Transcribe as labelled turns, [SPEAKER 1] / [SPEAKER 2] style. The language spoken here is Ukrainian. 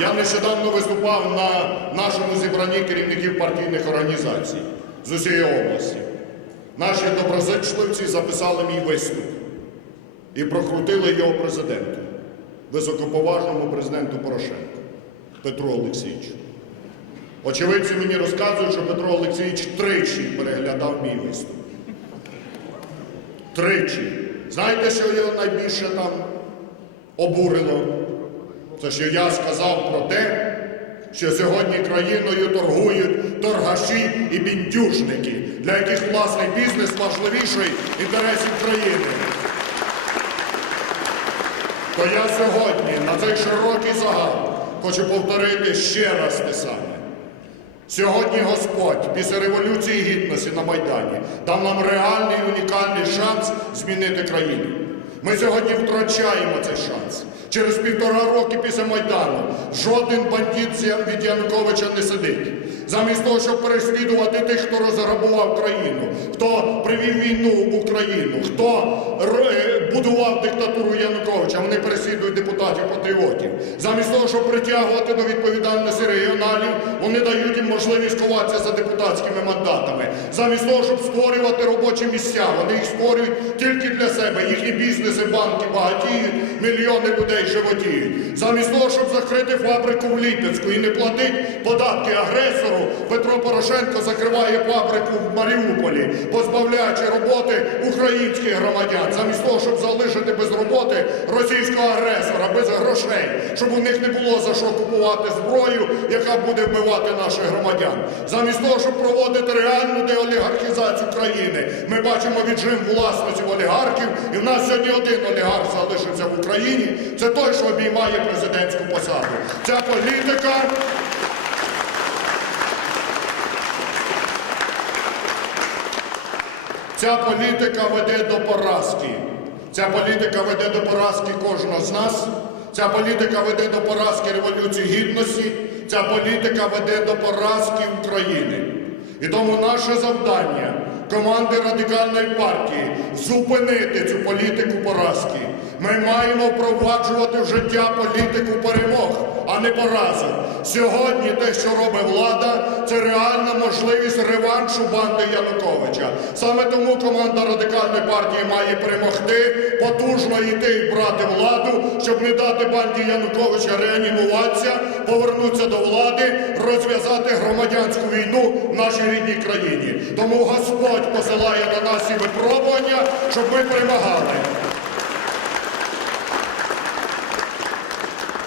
[SPEAKER 1] Я нещодавно виступав на нашому зібранні керівників партійних організацій з усієї області. Наші доброзичливці записали мій виступ і прокрутили його президенту, високоповажному президенту Порошенку Петру Олексійовичу. Очевидці мені розказують, що Петро Олексійович тричі переглядав мій виступ. Тричі. Знаєте, що його найбільше там обурило? Це що я сказав про те, що сьогодні країною торгують торгаші і біндюжники, для яких власний бізнес важливіший інтересів країни. То я сьогодні на цей широкий загал хочу повторити ще раз те саме. Сьогодні Господь після Революції Гідності на Майдані дав нам реальний унікальний шанс змінити країну. Ми сьогодні втрачаємо цей шанс. Через півтора роки після Майдану жоден бандит від Януковича не сидить. Замість того, щоб переслідувати тих, хто розграбував країну, хто привів війну в Україну, хто е, будував диктатуру Януковича, вони переслідують депутатів-патріотів. Замість того, щоб притягувати до відповідальності регіоналів, вони дають їм можливість ховатися за депутатськими мандатами. Замість того, щоб створювати робочі місця, вони їх створюють тільки для їхні бізнеси, банки багатіють, мільйони людей животіють. Замість того, щоб закрити фабрику в Липецьку і не платити податки агресору, Петро Порошенко закриває фабрику в Маріуполі, позбавляючи роботи українських громадян, замість того, щоб залишити без російського агресора без грошей, щоб у них не було за що купувати зброю, яка буде вбивати наших громадян. Замість того, щоб проводити реальну деолігархізацію країни, ми бачимо віджим власності олігархів, і в нас сьогодні один олігарх залишився в Україні. Це той, що обіймає президентську посаду. Ця політика. Ця політика веде до поразки. Ця політика веде до поразки кожного з нас. Ця політика веде до поразки Революції Гідності, ця політика веде до поразки України. І тому наше завдання команди Радикальної партії зупинити цю політику поразки. Ми маємо впроваджувати в життя політику перемог а не поразок. Сьогодні те, що робить влада, це реальна можливість реваншу банди Януковича. Саме тому команда радикальної партії має перемогти, потужно йти і брати владу, щоб не дати банді Януковича реанімуватися, повернутися до влади, розв'язати громадянську війну в нашій рідній країні. Тому Господь посилає на нас і випробування, щоб ми перемагали.